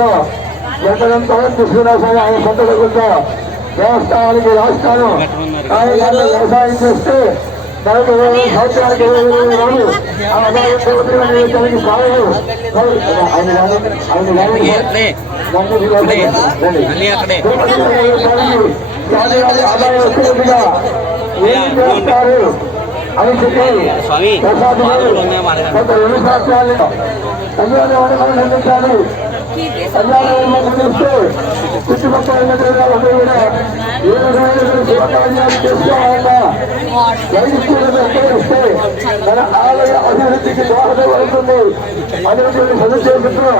డబ్బులతో ఎంతకంత తీసుకురాసారి ఆయన సొంత డబ్బులతో దేవస్థానానికి రాష్ట్రాలు వ్యవసాయం చేస్తే దానికి సంవత్సరానికి 20,000 రాదు. ఆ ఆదాయం తనకి సాగదు. ఆయన ఆదాయం వచ్చినట్టుగా ఏం చేస్తారు అని చెప్పి గత 2 సంవత్సరాలు కళ్యాణ మండపాన్ని నిర్మించాలి. కళ్యాణ మండపం నిర్మిస్తే చుట్టుపక్కల కూడా ఏ విధమైన శుభకార్యాలు చేసుకోవాలన్నా వైద్యుస్తే మన ఆలయ అభివృద్ధికి దోహదం అవుతుంది అనేటువంటి సదుద్దేశంతో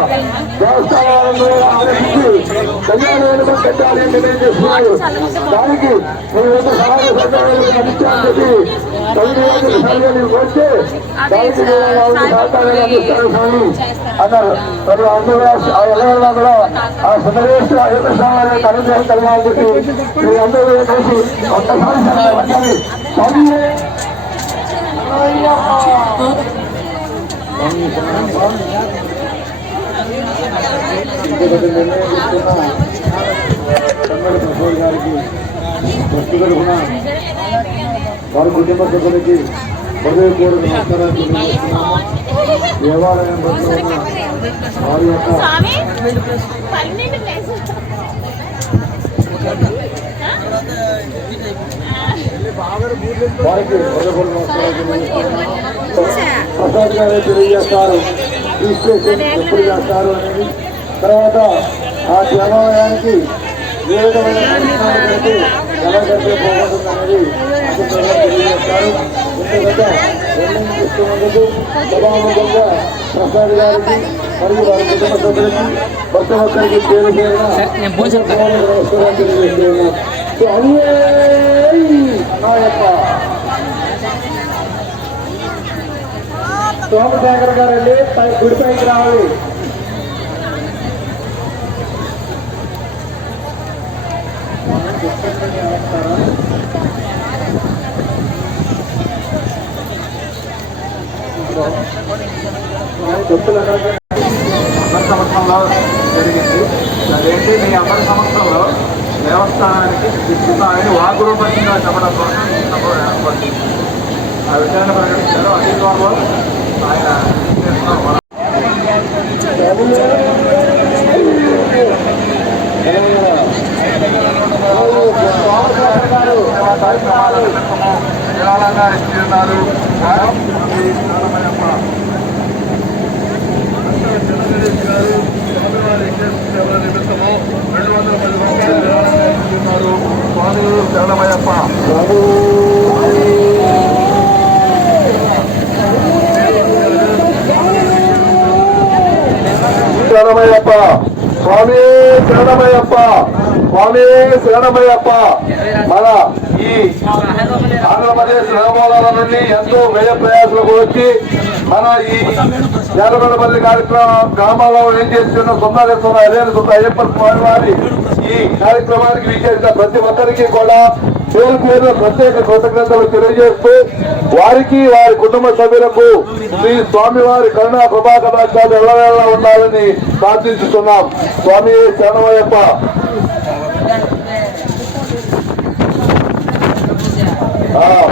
దేవస్థానాలను ఆలోచించి కళ్యాణ మండపం కట్టాలి నిర్ణయం చేస్తున్నారు. దానికి మేము సమాజ సహకారాలు అందించాలని చెప్పి తల్లిదండ్రులు సర్వేలు కోరితే దానికి సహకారాలు అందిస్తారు స్వామి అన్నారు. మరి అందరూ ఎవరైనా కూడా ఆ సుందరేశ్వర అయ్యప్ప స్వామి అనుగ్రహం కలగాలని చెప్పి మీ అందరూ కలిసి ఒక్కసారి స్వామి గారికి వ్యక్తిగత వారి కుటుంబ సభ్యులకి హృదయపూర్వక నమస్కారాలు తెలియజేస్తున్నాము. దేవాలయం వద్ద ఉన్న వారి యొక్క వారికి హృదయపూర్వక నమస్కారాలు తెలియజేస్తున్నాము. ప్రసాద్ గారే తెలియజేస్తారు రిజిస్ట్రేషన్ ఎప్పుడు చేస్తారు అనేది. తర్వాత ఆ దేవాలయానికి ఏ విధమైన ఎలా కట్టే పోగొట్టుందనేది తెలియజేస్తారు. ఎందుకంటే ఇస్తున్నందుకు సభాముఖంగా ప్రసాద్ గారికి మరియు వారి కుటుంబ సభ్యులకి ప్రతి ఒక్కరికి పేరు పేరున నమస్కారం తెలియజేస్తున్నాం. సోమశేఖర్ గారండి గుడిపైకి రావాలి. అమర సంవత్సరంలో జరిగింది. అదేంటి మీ అమర సంవత్సరంలో దేవస్థానానికి ఆయన వాగురూపంగా చెప్పడం కోసం ఆ విషయాన్ని ప్రకటించారు. అదే ద్వారా ఆయన కార్యక్రమాలు విరాళంగా ఇస్తున్నారు. నిమిత్తము 210 రూపాయలు విరాళంగా ఇస్తున్నారు. స్వామి శరణమయ్యప్ప. శరణమయ్యప్ప స్వామి శరణమయ్యప్ప స్వామి శరణమయ్యప్ప. మన ఈ ఆంధ్రప్రదేశ్ నలుమూలల నుండి ఎంతో వ్యయ ప్రయాసాలకు వచ్చి మన ఈ జాతరపల్లి గ్రామాల్లో ఏం చేస్తున్న సుందరేశ్వర అయ్యప్ప స్వామి వారి ఈ కార్యక్రమానికి విచ్చేసిన ప్రతి ఒక్కరికి కూడా పేరు పేరు ప్రత్యేక కృతజ్ఞతలు తెలియజేస్తూ వారికి వారి కుటుంబ సభ్యులకు శ్రీ స్వామివారి కరుణా ప్రభాకరాక్షాలు ఎల్లవేళలా ఉండాలని ప్రార్థిస్తున్నాం. స్వామి శరణమయ్యప్ప.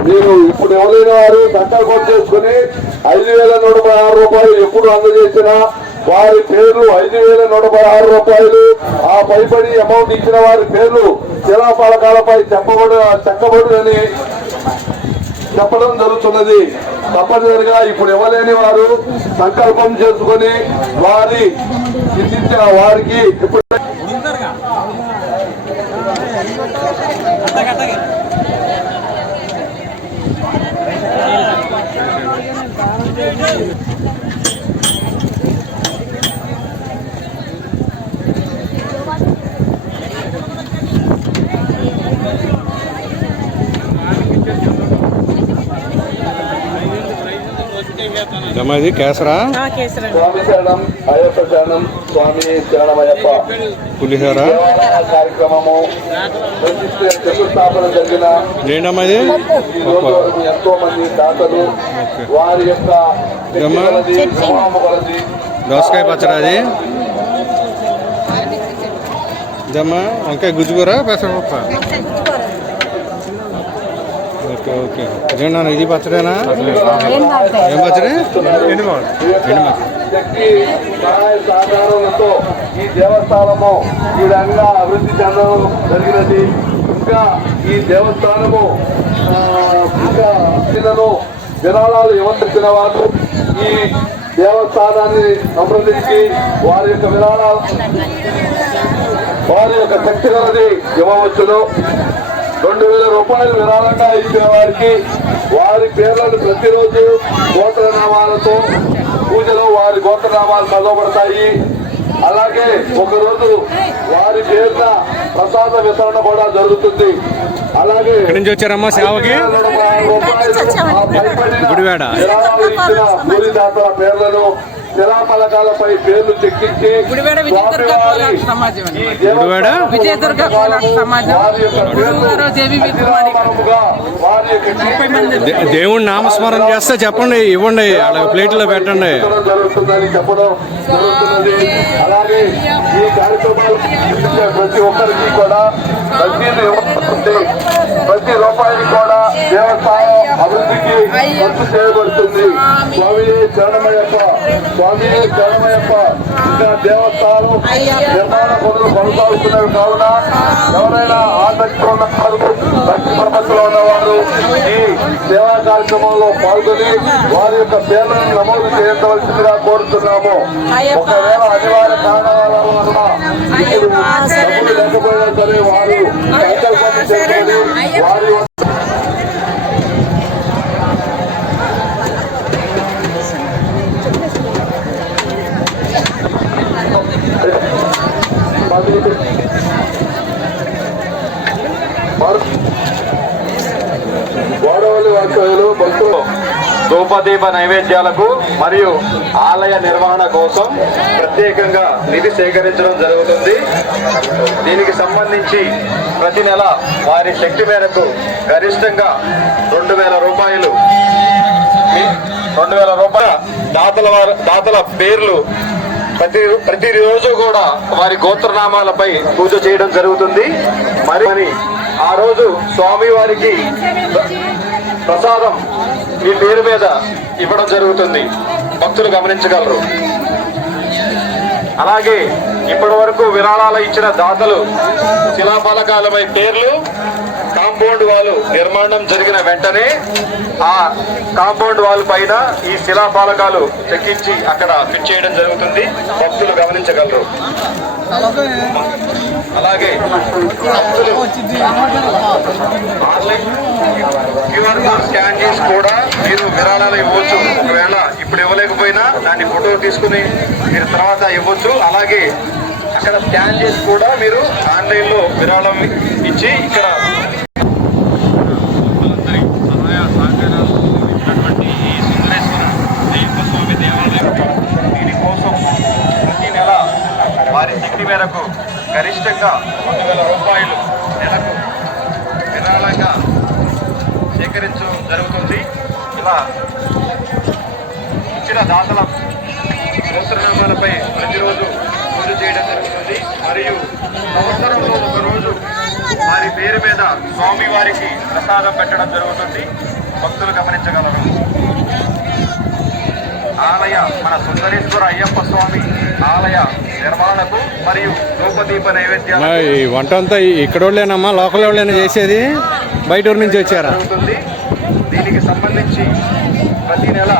మీరు ఇప్పుడు ఎవరైనా వారు సంకల్పం చేసుకుని 5,116 రూపాయలు ఎప్పుడు అందజేసినా వారి పేర్లు 5,116 రూపాయలు ఆ పైబడి అమౌంట్ ఇచ్చిన వారి పేర్లు శిలాఫలకాలపై చెక్కబడునని చెప్పడం జరుగుతున్నది. తప్పనిసరిగా ఇప్పుడు ఇవ్వలేని వారు సంకల్పం చేసుకుని వారి చింతించిన వారికి ఇప్పుడు ఇది కేసరా స్వామి శరణం అయ్యప్ప శరణం స్వామి శరణమయ్యప్ప పులిహోర కార్యక్రమము శంకుస్థాపన జరిగిన ఎంతో మంది దాతలు వారి యొక్క దోసకాయ పచ్చడి అది ఇదమ్మా వంకాయ గుజ్జుకూర పెసరపప్ప. Okay okay. ఇదేనా ఇది పచ్చడేనా? ఏం పచ్చడి? శక్తి సహాయ సహకారాలతో ఈ దేవస్థానము ఈ విధంగా అభివృద్ధి చెందడం జరిగినది. ఇంకా ఈ దేవస్థానము ఇంకా విరాళాలు ఇవ్వవలసిన వారు ఈ దేవస్థానాన్ని సంప్రదించి వారి యొక్క విరాళాలు వారి యొక్క శక్తి కొలది ఇవ్వవచ్చును. 2000 రూపాయలు విరాళంగా ఇచ్చిన వారికి వారి పేర్లను ప్రతిరోజు గోత్రనామాలతో పూజలో వారి గోత్రనామాలు చదవబడతాయి. అలాగే ఒకరోజు వారి పేరున ప్రసాద వితరణ కూడా జరుగుతుంది. అలాగే ఎక్కడి నుంచి వచ్చారమ్మా సేవకి? గుడివాడ. విరాళాలు ఇచ్చిన పూరిదాతల పేర్లను శిలాఫలకాలపై పేర్లు చెక్కించి దేవుడి నామస్మరణ చేస్తే చెప్పండి, ఇవ్వండి, అలా ప్లేట్లో పెట్టండి. జరుగుతుందని చెప్పడం జరుగుతున్నది. అలాగే ఈ కార్యక్రమాలు ప్రతి ఒక్కరికి కూడా ప్రతి రూపాయలు కూడా దేవస్థానం అభివృద్ధికి ఖర్చు చేయబడుతుంది. స్వామి శరణమయ్యప్ప, స్వామి శరణమయ్యప్ప. ఇంకా దేవస్థానం నిర్మాణ పనులు కొనసాగుతున్నవి కావున ఎవరైనా ఆసక్తి ఉన్నవారు, భక్తి ప్రపంచంలో ఉన్నవారు ఈ సేవా కార్యక్రమంలో పాల్గొని వారి యొక్క పేర్లను నమోదు చేయవలసిందిగా కోరుతున్నాము. ఒకవేళ అనివార్య కారణాల వలన డబ్బులు లేకపోయినా సరే వారు సంకల్పాన్ని చేసుకొని వారి గోడవల్లి వాస్తవ్యులు భక్తులు ధూపదీప నైవేద్యాలకు మరియు ఆలయ నిర్వహణ కోసం ప్రత్యేకంగా నిధి సేకరించడం జరుగుతుంది. దీనికి సంబంధించి ప్రతి నెల వారి శక్తి మేరకు గరిష్టంగా 2000 రూపాయలు దాతల పేర్లు ప్రతిరోజు కూడా వారి గోత్రనామాలపై పూజ చేయడం జరుగుతుంది. మరి ఆ రోజు స్వామి వారికి ప్రసాదం ఈ పేరు మీద ఇవ్వడం జరుగుతుంది. భక్తులు గమనించగలరు. అలాగే ఇప్పటి వరకు విరాళాలు ఇచ్చిన దాతలు శిలాఫలకాలపై పేర్లు కాంపౌండ్ వాల్ నిర్మాణం జరిగిన వెంటనే ఆ కాంపౌండ్ వాల్ పైన ఈ శిలాఫలకాలు చెక్కించి అక్కడ ఫిట్ చేయడం జరుగుతుంది. భక్తులు గమనించగలరు. అలాగే భక్తులు క్యూఆర్ కోడ్ స్కాన్ చేసి కూడా మీరు విరాళాలు ఇవ్వచ్చు. ఒకవేళ ఇప్పుడు ఇవ్వలేకపోయినా దాన్ని ఫోటో తీసుకుని మీరు తర్వాత ఇవ్వచ్చు. అలాగే అక్కడ స్కాన్ చేసి కూడా మీరు ఆన్లైన్లో విరాళం ఇచ్చి ఇక్కడ దీనికోసం ప్రతి నెల వారి శక్తి మేరకు గరిష్టంగా 2000 రూపాయలు నెలకు విరాళంగా సేకరించడం జరుగుతుంది. ఇలా ఇచ్చిన దాతల గోత్రనామాలపై ప్రతిరోజు పూజ చేయడం జరుగుతుంది. మరియు సంవత్సరంలో ఒకరోజు వారి పేరు మీద స్వామి వారికి ప్రసాదం పెట్టడం జరుగుతుంది. భక్తులు గమనించగలరు. ఆలయ మన సుందరేశ్వర అయ్యప్ప స్వామి ఆలయ నిర్వహణకు మరియు ధూపదీప నైవేద్యాలు వంట అంతా ఇక్కడ వాళ్ళేనమ్మా, లోకల్ వాళ్ళైనా చేసేది, బయట ఊరి నుంచి వచ్చారా? దీనికి సంబంధించి ప్రతి నెల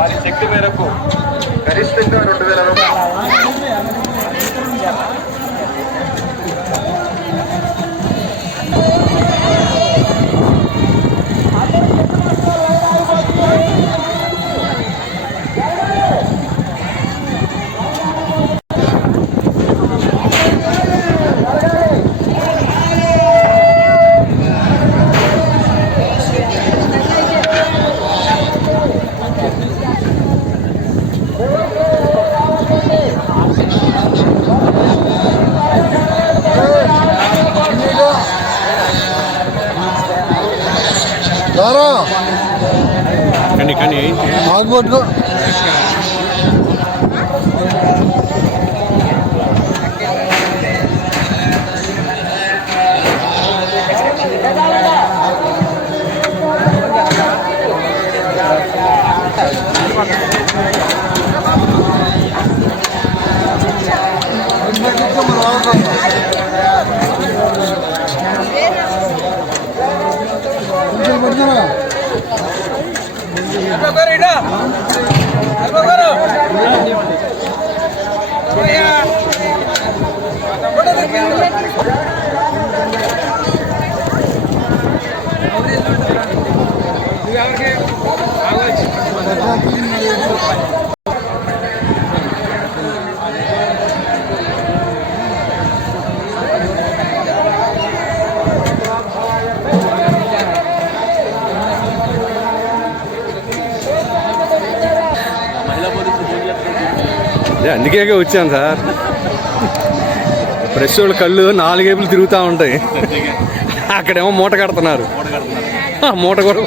వారి శక్తి మేరకు గరిష్టంగా 2000 రూపాయలు కానీ ఆగుపట్టుకో. అందుకే వచ్చాను సార్. ప్రెస్ వాళ్ళ కళ్ళు 4 వైపులు తిరుగుతూ ఉంటాయి. అక్కడేమో మూట కడుతున్నారు. మూట కూడా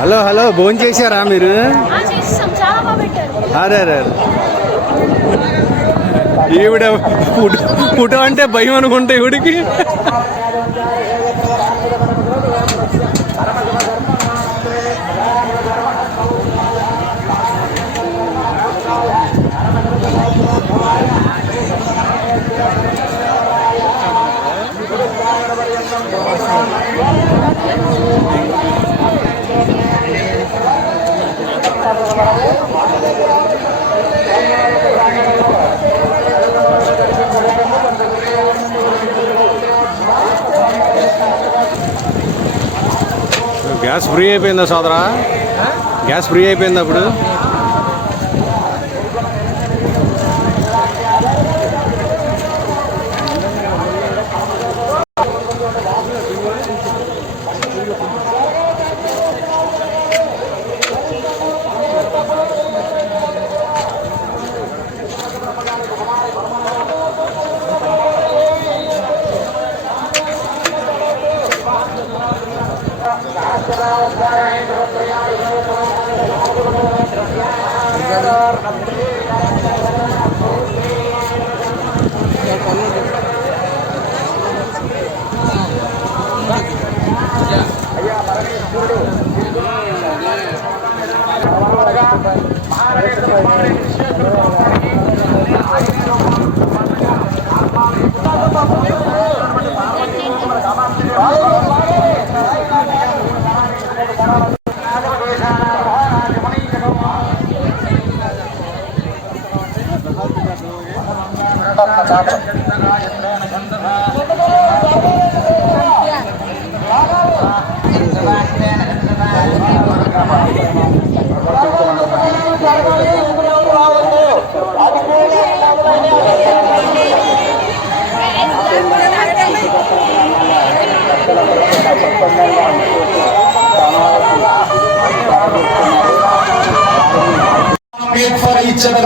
హలో హలో భోజనం చేశారా మీరు? అరే అరే ఈవిడ ఫుటో అంటే భయం అనుకుంటా ఈవిడికి. గ్యాస్ ఫ్రీ అయిపోయిందా సోదరా? గ్యాస్ ఫ్రీ అయిపోయింది అప్పుడు?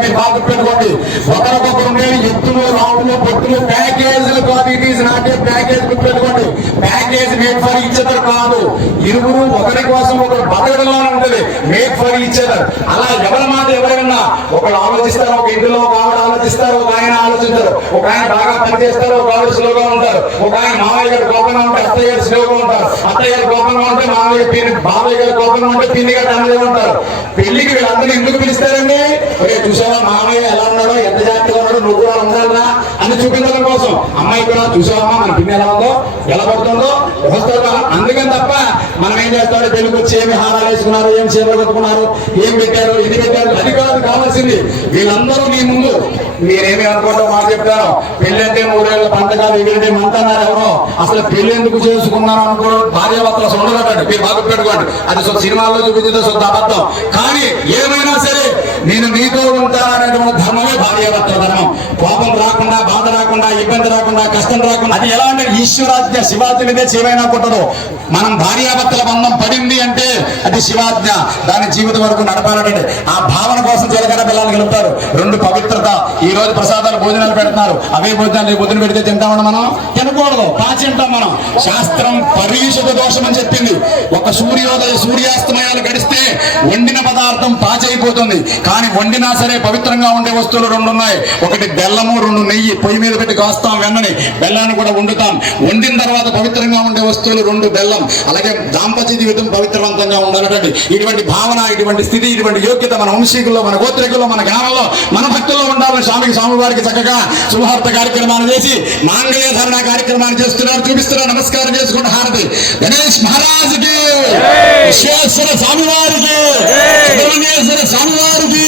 మీరు బాగా పెట్టుకోండి. ఒకరికొకరు ఉండేవి ఎత్తులు, రావులు, పొట్టులు, ప్యాకేజీలు కాదు. It is not a package. పెట్టుకోండి. Package made for each other కాదు. ఇరువురు ఒకరి కోసం ఒకరు బతకడంలో ఉంటుంది. Made for each other. అలా ఎవరి మాట ఎవరైనా ఒకరు ఆలోచిస్తారు. ఒక ఇంటిలో ఒక ఆవిడ ఆలోచిస్తారు, ఒక ఆయన ఆలోచించారు. ఒక ఆయన బాగా పనిచేస్తారు, ఒక ఆవిడ స్లోగా ఉంటారు. ఒక ఆయన మామయ్య గారు కోపంగా ఉంటే అత్తయ్య గారు స్లోగా ఉంటారు. అత్తయ్య గారు కోపంగా ఉంటే మామయ్య బాబాయ్య గారు కోపంగా ఉంటే పిన్ని గారు అన్నదే ఉంటారు. పెళ్లికి వీళ్ళందరూ ఎందుకు పిలుస్తారండి? చూసావా మామయ్య ఎలా ఉన్నాడో, ఎంత జాగ్రత్తగా ఉన్నాడో, నువ్వు కూడా ఉండాలరా అని చూపించడం కోసం. అమ్మాయి కూడా చూసావమ్మా మన పిన్ని ఎలా ఉందో, ఎలా పడుతుందో వస్తుందా. అందుకని తప్ప మనం ఏం చేస్తాడో పెళ్లికి వచ్చి ఏమి హారాలు వేసుకున్నారు, ఏం చీరలు కట్టుకున్నారు, ఏం పెట్టారు, ఇది పెట్టారు, అది కాదు కావాల్సింది. వీళ్ళందరూ నీ ముందు మీరేమి అనుకుంటా మాట చెప్తాను. పెళ్లి అంటే 3 ఏళ్ళ పంటకాలు ఎగిరితే మంతన్నారు ఎవరో. అసలు పెళ్లి ఎందుకు చేసుకున్నాను అనుకో భార్యాభర్తలు అసలు ఉండదండి. మీరు బాగా పెట్టుకోండి. అది సినిమాల్లో చూపించిందో సొంత అబద్ధం. కానీ ఏమైనా సరే నేను నీతో ఉంటాననేటువంటి ధర్మమే భార్యాభర్తల ధర్మం. కోపం రాకుండా, బాధ రాకుండా, ఇబ్బంది రాకుండా, కష్టం రాకుండా. అది ఎలా అంటే ఈశ్వరాజ్ఞ, శివాజ్ఞ మీదే ఏమైనా కుట్టదు. మనం భార్యాభర్తల బంధం పడింది అంటే అది శివాజ్ఞ. దాని జీవితం వరకు నడపాలంటే ఆ భావన కోసం జీలకర్ర పిల్లలు గెలుపుతారు. 2 పవిత్రత. ఈ రోజు ప్రసాదాలు భోజనాలు పెడుతున్నారు. అవే భోజనాలు పొద్దున పెడితే తింటామని మనం తినకూడదు. పాచి తింటాం మనం. శాస్త్రం పరీషద దోషం అని చెప్పింది. ఒక సూర్యోదయ సూర్యాస్తమయాలు గడిస్తే వండిన పదార్థం పాచైపోతుంది. కానీ వండినా సరే పవిత్రంగా ఉండే వస్తువులు 2 ఉన్నాయి. ఒకటి బెల్లము, 2 నెయ్యి. పొయ్యి మీద పెట్టి కాస్తాం వెన్నని, బెల్లాన్ని కూడా వండుతాం. వండిన తర్వాత పవిత్రంగా ఉండే వస్తువులు 2 బెల్లం. అలాగే దాంపత్య జీవితం పవిత్రవంతంగా ఉండాలండి. ఇటువంటి భావన, ఇటువంటి స్థితి, ఇటువంటి యోగ్యత మన వంశీకుల్లో, మన గోత్రికుల్లో, మన జ్ఞానంలో, మన భక్తుల్లో ఉండాలని స్వామివారికి చక్కగా శుభార్త కార్యక్రమాన్ని చేసి మాంగళ్య ధారణ కార్యక్రమాన్ని చేస్తున్నారు, చూపిస్తున్నారు. నమస్కారం చేసుకుంటే హారతి. గణేష్ మహారాజుకి, విశ్వేశ్వర స్వామివారికి, సుబ్రహ్మణ్యేశ్వర స్వామివారికి.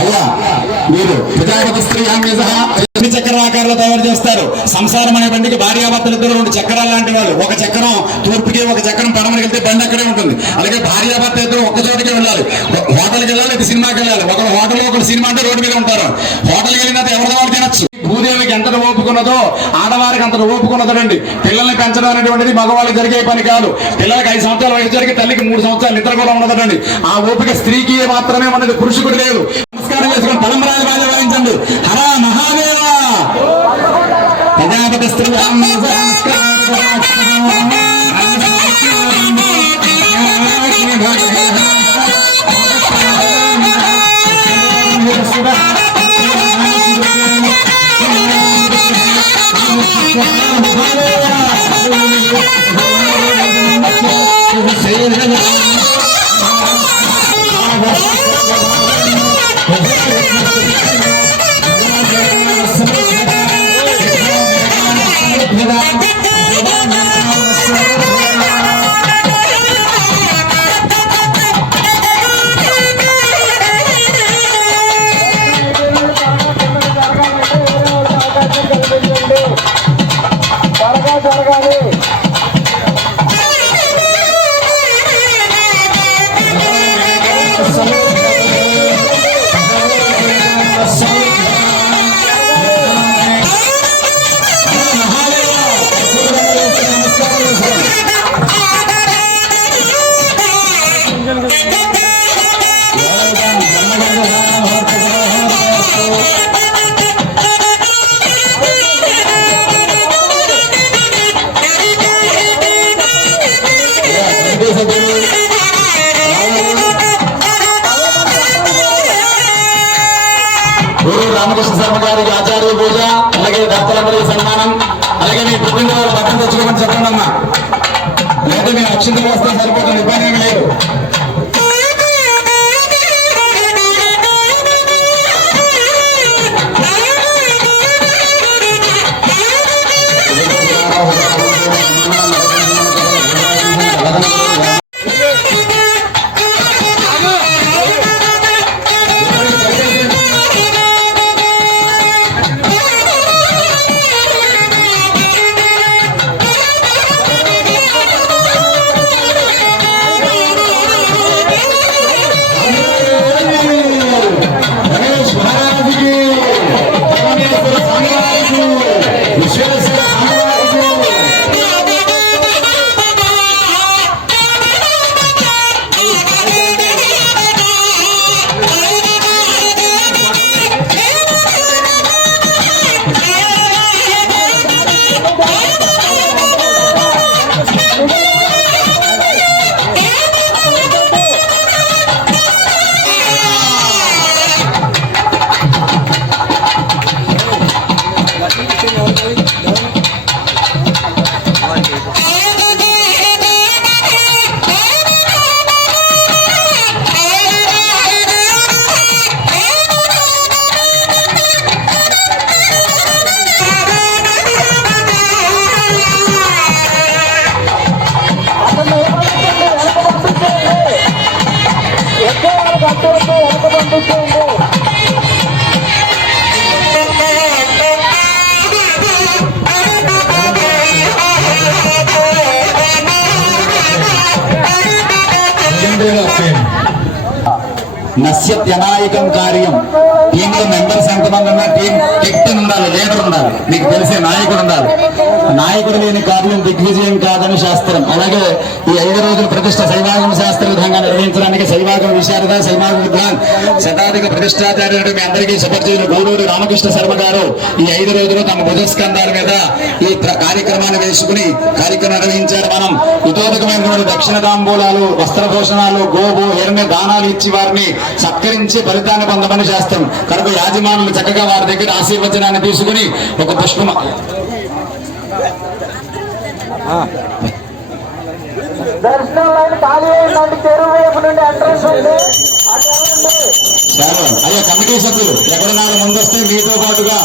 అయ్యా, మీరు ప్రజాపతి స్త్రీ చక్రాకారంలో తయారు చేస్తారు. సంసారం అనే బండికి భార్యాభర్తలు ఇద్దరు 2 చక్రాలు లాంటి వాళ్ళు. ఒక చక్రం తూర్పుకి, ఒక చక్రం పడమరికి వెళ్తే బండి అక్కడే ఉంటుంది. అలాగే భార్యాభర్త ఇద్దరు ఒక్క చోటికి వెళ్ళాలి. హోటల్కి వెళ్ళాలి, ఇది సినిమాకి వెళ్ళాలి. ఒకరు హోటల్లో, ఒకరు సినిమా అంటే రోడ్డు మీద ఉంటారు. హోటల్కి వెళ్ళిన ఎవరి వాళ్ళు తినచ్చు. భూదేవికి ఎంత ఓపుకున్నదో ఆడవారికి అంత ఓపుకున్నదండి. పిల్లల్ని పెంచడం అనేటువంటిది మగవాళ్ళకి జరిగే పని కాదు. పిల్లలకి 5 సంవత్సరాల వయసు జరిగి తల్లికి 3 సంవత్సరాలు నిద్ర కూడా ఉన్నదండి. ఆ ఓపిక స్త్రీకి మాత్రమే ఉన్నది, పురుషుడికి లేదు. నమస్కారం చేసుకుని తలంబరాజు బాజ వాయించండి. హర మహాదేవ. ప్రజాపతి స్త్రీ రామకృష్ణ శర్మ గారికి ఆచార్య పూజ, అలాగే దత్తలందరికీ సన్మానం. అలాగే మీ పుట్టినరోజు పక్కన తెచ్చుకోమని చెప్పండి అమ్మా. లేదా మీ అక్షింతలు వస్తే సరిపోతుంది, ఇబ్బంది ఏమీ లేదు. నశ్యత్యనాయకం కార్యం. టీంలో మెంబర్స్ ఎంతమంది ఉన్నా టీం కెప్టెన్ ఉండాలి, లీడర్ ఉండాలి, మీకు తెలిసే నాయకుడు ఉండాలి. నాయకుడు లేని కార్యం దిగ్విజయం కాదని శాస్త్రం. అలాగే ఈ 5 రోజుల ప్రతిష్ట శైవాగం శాస్త్ర విధంగా నిర్వహించడానికి శైవాగం విశారద శైవాగం విద్వాన్ శతాధిక ప్రతిష్టాచార్యుడు మీ అందరికీ సుపరిచితులు గౌరవుడు రామకృష్ణ శర్మ గారు ఈ 5 రోజులు తమ భుజస్కంధాల మీద ఈ కార్యక్రమాన్ని వేసుకుని కార్యక్రమం నిర్వహించారు. మనం ఇతోదకమైనటువంటి దక్షిణ తాంబూలాలు, వస్త్రభూషణాలు, గోవు ఎర్మె దానాలు ఇచ్చి వారిని సత్కరించి ఫలితాన్ని పొందమని చేస్తాం. కనుక యాజమానులు చక్కగా వారి దగ్గర ఆశీర్వచనాన్ని తీసుకుని ఒక పుష్పం దర్శనం లైన్ ఖాళీ అయిందండి. చెరువు వైపు నుండి ఎంట్రన్స్ ఉంది. అయ్యా కమిటీ సభ్యులు ఎక్కడున్నారు ముందొస్తే మీతో పాటుగా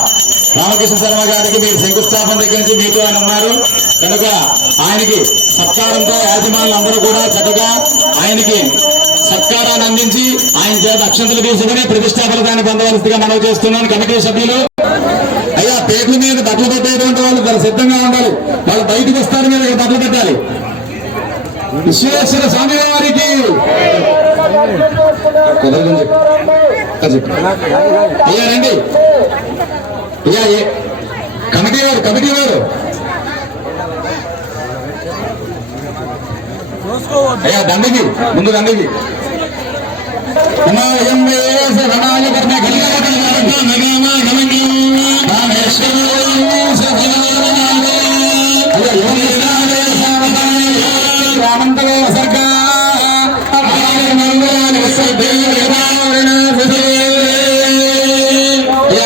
రామకృష్ణ శర్మ గారికి మీరు శంకుస్థాపన దగ్గర నుంచి మీతో ఆయన ఉన్నారు కనుక ఆయనకి సత్కారంతో యాజమానులు అందరూ కూడా చక్కగా ఆయనకి సత్కారాన్ని అందించి ఆయన చేత అక్షంతలు తీసుకుని ప్రతిష్టాపనదాన్ని పొందవలసిందిగా మనవి చేస్తున్నాను. కమిటీ సభ్యులు అయ్యా పేట్ల మీద బట్టలు పెట్టేటువంటి వాళ్ళు చాలా సిద్ధంగా ఉండాలి. వాళ్ళు బయటకు వస్తారు మీద బట్టలు పెట్టాలి. విశ్వేశ్వర స్వామి వారికి అయ్యా రండి. అయ్యా కమిటీ వారు అయ్యా దండకి ముందు దండకి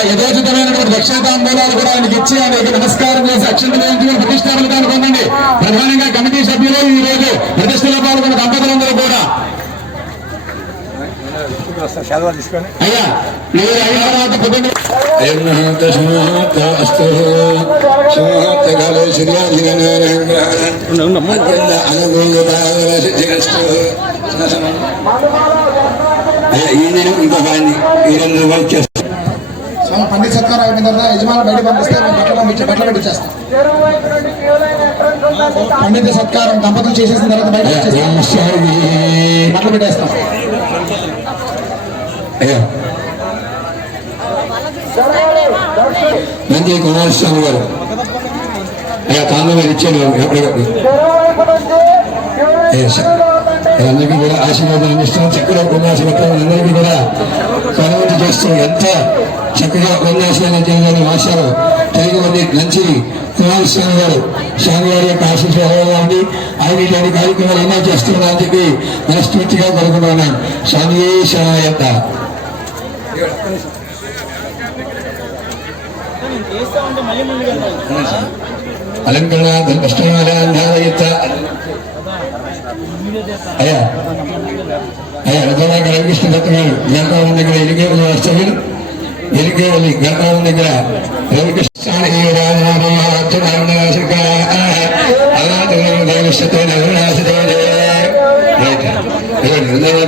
యథోచితమైనటువంటి దక్షిణతాంబూలాలు కూడా ఆయనకి ఇచ్చి ఆయనకి నమస్కారం చేసి అక్షంతలు వేయించుకుని ప్రతిష్టాపనకాన్ని పొందండి. ప్రధానంగా కమిటీ సభ్యులు ఈ రోజు ప్రతిష్టలో పాల్గొన్న దంపతులందరూ కూడా అయ్యా మీరు అయిన తర్వాత పొద్దున్న పండిత్ సత్కారం అయిపోయిన తర్వాత యజమానులు బయట పంపిస్తే బట్టలు పెట్టించేస్తాం. పండిత సత్కారం దంపతులు చేసేసిన తర్వాత బయట బట్టలు పెట్టేస్తాం. అయ్యా మంచి కుమారస్వామి గారు అయ్యా తాను గారు ఇచ్చాడు ఎప్పటికప్పుడు అందరికీ కూడా ఆశీర్వాదం అందిస్తున్నాం. చక్కగా ఉపన్యాసం అందరికీ కూడా కనుగొని చేస్తూ ఎంత చక్కగా ఉపన్యాసాన్ని చేయాలని ఆశాలు తెలుగు మంది మంచి కుమారస్వామి గారు స్వామి గారి యొక్క ఆశీర్వాదాన్ని ఆయన ఇలాంటి కార్యక్రమాలు ఎన్నో చేస్తున్నా అని చెప్పి మనస్ఫూర్తిగా కోరుకుంటున్నాను. స్వామి శరణాయత. అలంకరణ ధర్మష్టాలయత అయ్యా అయ్యా రఘుకృష్ణ దత్త గారు గంటావరం దగ్గర ఎలిగేరు వస్తారు. ఎలిగేరు గంటావరం దగ్గర రవికృష్ణ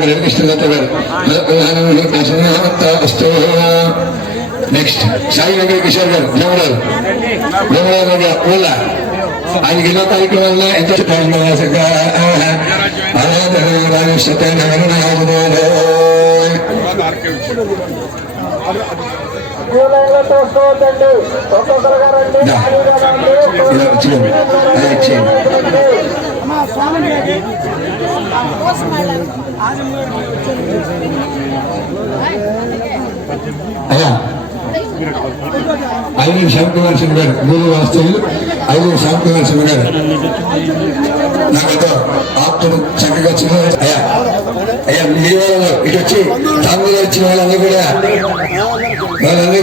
రవికృష్ణ దత్త గారు నెక్స్ట్ సాయి వెంకట కిషోర్ గారు జమరాలు ఆయనకి ఎన్నో కార్యక్రమాల్లో ఎంతో అయ్యా ఐదు శ్యామకుమార్ సింగ్ గారు మూడు వాస్తవులు 5 శ్యామకుమార్ సింగ్ గారు నాతో ఆప్తులు చక్కగా చిన్న అయ్యా అయ్యా మీ వాళ్ళు ఇటు వచ్చి తాముగా వచ్చిన వాళ్ళందరూ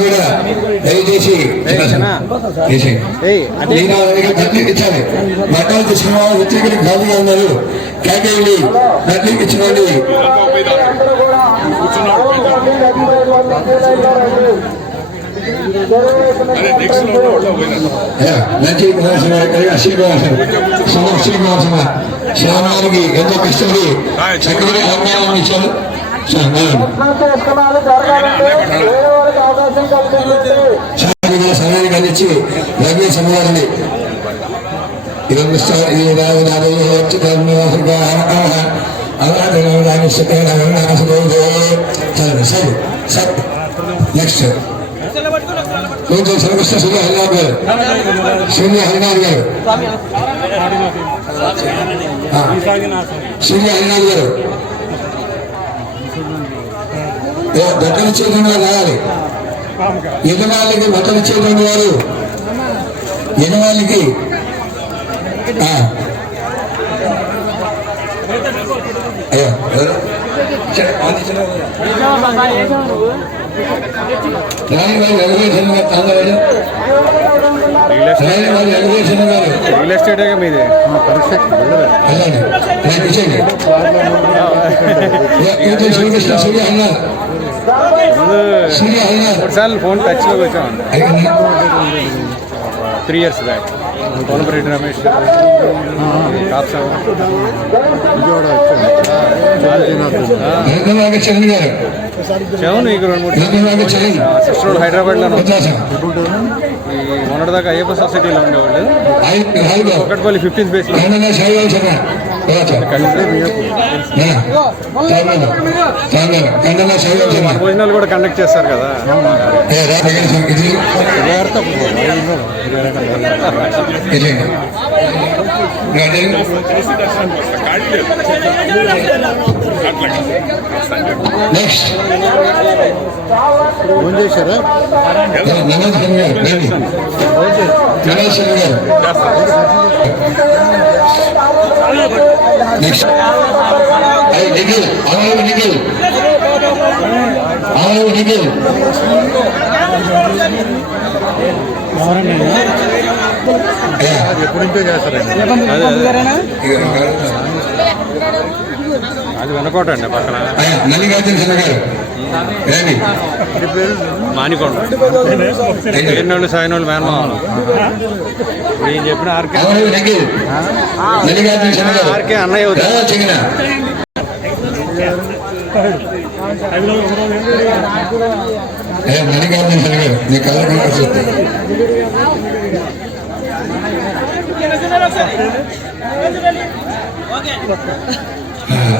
కూడా దయచేసి ఇచ్చాలి. బట్టలు తీసుకున్న వాళ్ళు వ్యక్తిగత ఖాళీగా ఉన్నారు. కేకేయండి బట్టలు ఇచ్చిన వాళ్ళు మంచి శ్రీనివాస శ్యామానికి ఎంతో కష్టపడి చక్కగా అవమానం ఇచ్చారు. దర్శనాలు జరగాలంటే వేరే వాళ్ళకి అవకాశం కల్పించండి. సమయాన్ని కలిసి రవి సమయాన్ని నెక్స్ట్ కొంచెం శ్రీకృష్ణ సూర్య హరినాథ్ గారు, సూర్య హరినాథ్ గారు, సూర్య హరినాథ్ గారు బట్టలు ఇచ్చేటువంటి వారు రావాలి. యజమానికి బట్టలు ఇచ్చేటువంటి వారు యజమానికి అయ్యో రియల్ ఎస్టేట్ మీది శ్రీకృష్ణ సూర్య అన్నారు. మూడు సార్లు ఫోన్ టచ్లోకి వచ్చామండి 3 years బ్యాక్. కోనపరెడ్డి రమేష్ చౌన్ ఇక 2-3 సిస్టర్ హైదరాబాద్లో ఈ మొన్నటిదాకా అయ్యప్ప సొసైటీలో ఉండేవాళ్ళు. ఒకటిపల్లి 15th బేస్ భోజనాలు కూడా కండక్ట్ చేస్తారు కదా. నెక్స్ట్ నెక్స్ట్ నిఖిల్ ఆవు నిఖిల్ ఎప్పుడింటే చేస్తారండి అది వెనకోట అండి పక్కన మల్లికార్జున గారు మానికొండ ఏనాళ్ళు సాయనోళ్ళు మేనమావాలు. నేను చెప్పిన ఆర్కే ఆర్కే అన్నయ్య మల్లికార్జున గారు నీ కళ్ళ చూస్తే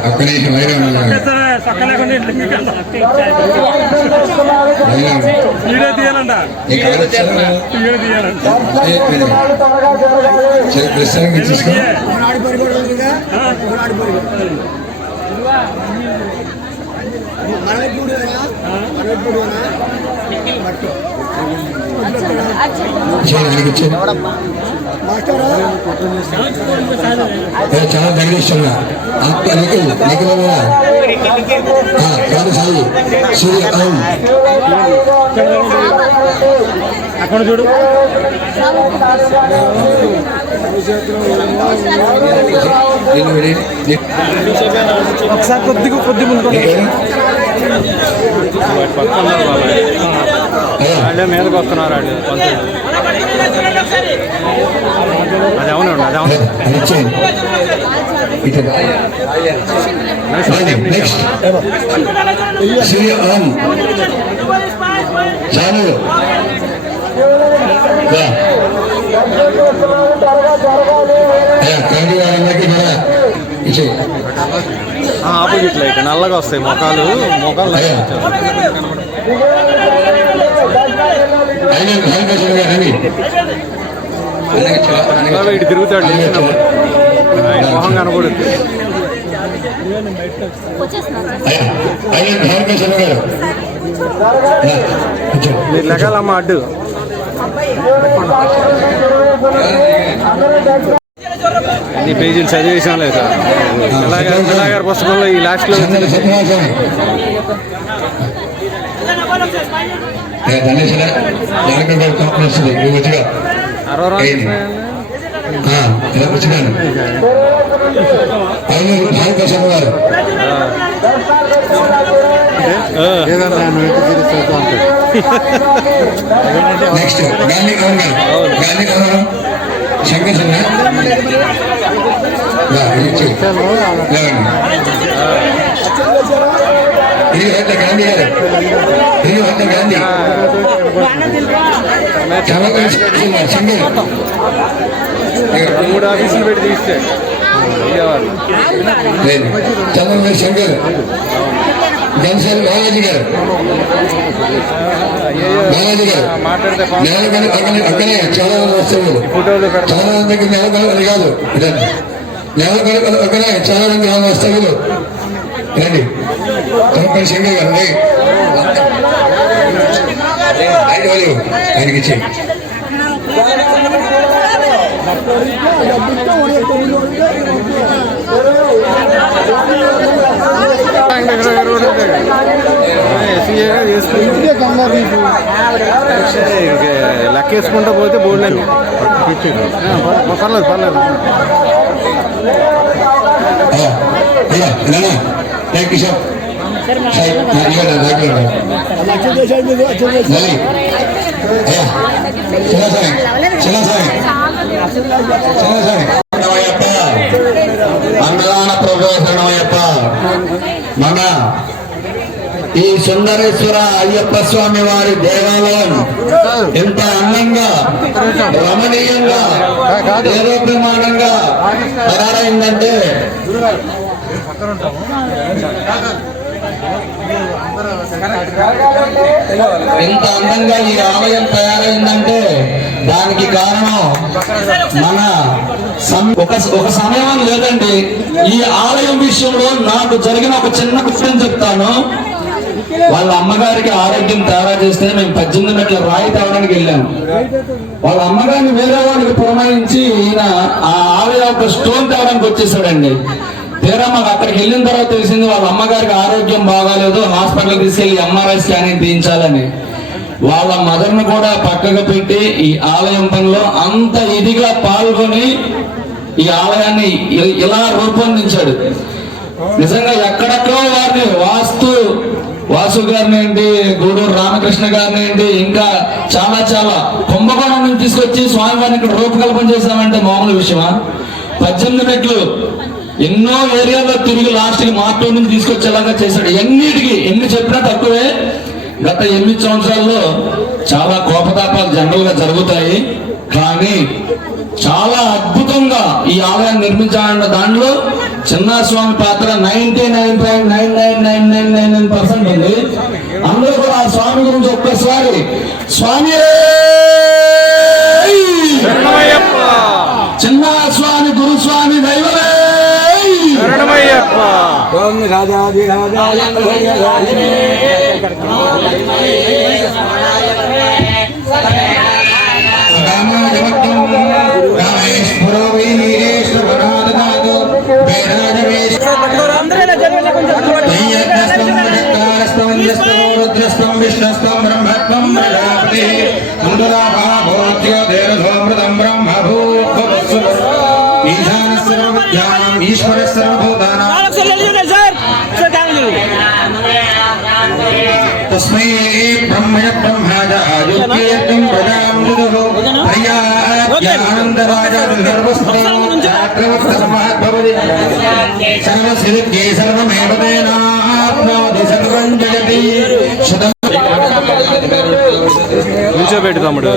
అక్కడే వైరం ప్రస్తుతానికి తీసుకో. చాలా తగిలిస్తున్నా నిఖిల్ కాదు సాయి సూర్య అక్కడ చూడు ఒకసారి కొద్ది ముందు వాళ్ళే మీదకి వస్తున్నారు. అది అవునండి అది అవును. చాలు ఆపోజిట్ లైట్ నల్లగా వస్తాయి మొఖాలు ఇటు తిరుగుతాడు ఆయన మొహం కనబడుద్ది. మీరు లెగాలమ్మా అడ్డు ఈ పేజీలు చదివేసాం లేదా కళాగారి పుస్తకంలో ఈ లాస్ట్లో నెక్స్ట్ గాంధీ శంకర్ గాంధీ గారు గాంధీ సింగల్ 3 ఆఫీసులు పెట్టి తీస్తే చంద్రబాబు శంకర్ జనసేన బాలాజీ గారు మాట్లాడితే అక్కడే చాలా వస్తువులు చాలా మందికి నెలకొలు కాదు నెలకొలు అక్కడే చాలా మంది వస్తువులు రండి తొంభై శంకర్ గారు ఆయనకి ఇచ్చి లెక్కేసుకుంటూ పోతే బోర్డులని పర్లేదు థ్యాంక్ యూ సార్ అన్నదాన ప్రవేశనమయ్యప్ప మన ఈ సుందరేశ్వర అయ్యప్ప స్వామి వారి దేవాలయం ఎంత అందంగా రమణీయంగా ఏరోప్రమాణంగా తయారైందంటే ఎంత అందంగా ఈ ఆలయం తయారైందంటే దానికి కారణం మన ఒక సమయం లేదండి. ఈ ఆలయం విషయంలో నాకు జరిగిన ఒక చిన్న విషయం చెప్తాను. వాళ్ళ అమ్మగారికి ఆరోగ్యం తేడా చేస్తే మేము 18 మెట్ల రాయి తేవడానికి వెళ్ళాము. వాళ్ళ అమ్మగారిని వేరే వాళ్ళకి పురమాయించి ఈయన ఆ ఆలయ ఒక స్టోన్ తేవడానికి వచ్చేసాడండి. తీరా మాకు అక్కడికి వెళ్ళిన తర్వాత తెలిసింది వాళ్ళ అమ్మగారికి ఆరోగ్యం బాగాలేదు, హాస్పిటల్కి తీసుకెళ్లి ఎంఆర్ఐ స్కానింగ్ తీయించాలని. వాళ్ళ మదర్ను కూడా పక్కకు పెట్టి ఈ ఆలయం పనిలో అంత ఇదిగా పాల్గొని ఈ ఆలయాన్ని ఇలా రూపొందించాడు. నిజంగా ఎక్కడెక్కడో వారిని వాసు గారిని ఏంటి, గూడూరు రామకృష్ణ గారిని ఏంటి, ఇంకా చాలా కుంభకోణం నుంచి తీసుకొచ్చి స్వామివారిని ఇక్కడ రూపకల్పన చేశామంటే మామూలు విషయమా? 18 మెట్లు ఎన్నో ఏరియాలో తిరిగి లాస్ట్ కి మార్టూర్ నుంచి తీసుకొచ్చేలాగా చేశాడు. ఎన్ని చెప్పినా తక్కువే. గత 8 సంవత్సరాల్లో చాలా కోపతాపాలు జనరల్ గా జరుగుతాయి, కానీ చాలా అద్భుతంగా ఈ ఆలయాన్ని నిర్మించాలన్న దాంట్లో చిన్నస్వామి పాత్ర 99.99999% ఉంది. అందరూ కూడా ఆ స్వామి గురించి ఒక్కసారి స్వామి చిన్న స్వామి గురుస్వామి దైవమే రాజాది రాజా విష్ణస్తం బ్రహ్మత్వం ప్రజాపతి ఈశాన సర్వవిద్యానాం ఈశ్వర సర్వభూతానాం తస్మై బ్రహ్మణ బ్రహ్మాజ ఆయుక్తం ప్రజాం దుః సర్వసిద్ధి సర్వమేవ తేనాప్నోతి సర్వం జగతి కూర్చోబెట్టు తమ్ముడు.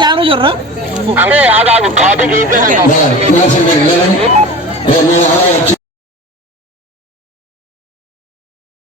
कैमरा जोड़ रहा